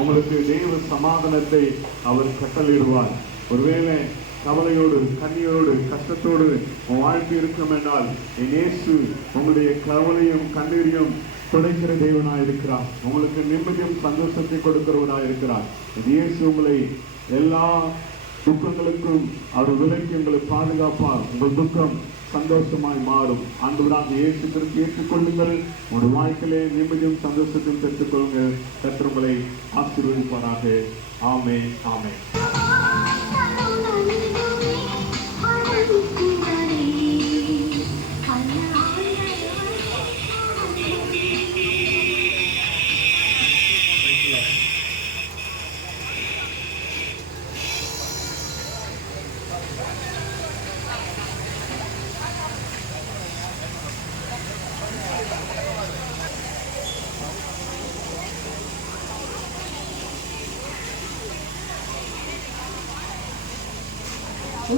உங்களுக்கு தேவ சமாதானத்தை அவர் கட்டளையிடுவார். ஒருவேளை கவலையோடு, கண்ணீரோடு, கஷ்டத்தோடு உன் வாழ்க்கை இருக்கும் என்றால் என் இயேசு உங்களுடைய கவலையும் கண்ணீரையும் துடைக்கிற தேவனாய் இருக்கிறார். உங்களுக்கு நிம்மதியும் சந்தோஷத்தை கொடுக்கிறவனாய் இருக்கிறார். இயேசு உங்களை எல்லா துக்கங்களுக்கும் அவர் விலைக்கு உங்களை பாதுகாப்பார். உங்கள் துக்கம் சந்தோஷமாய் மாறும். ஆண்டவராக இயேசு கிறிஸ்துவை ஏற்றுக்கொள்ளுங்கள். உங்களுடைய வாழ்க்கையிலே நிம்மதியும் சந்தோஷத்தையும் பெற்றுக்கொள்ளுங்கள். கர்த்தர் உங்களை ஆசீர்வதிப்பாராக. ஆமென், ஆமென். Oh,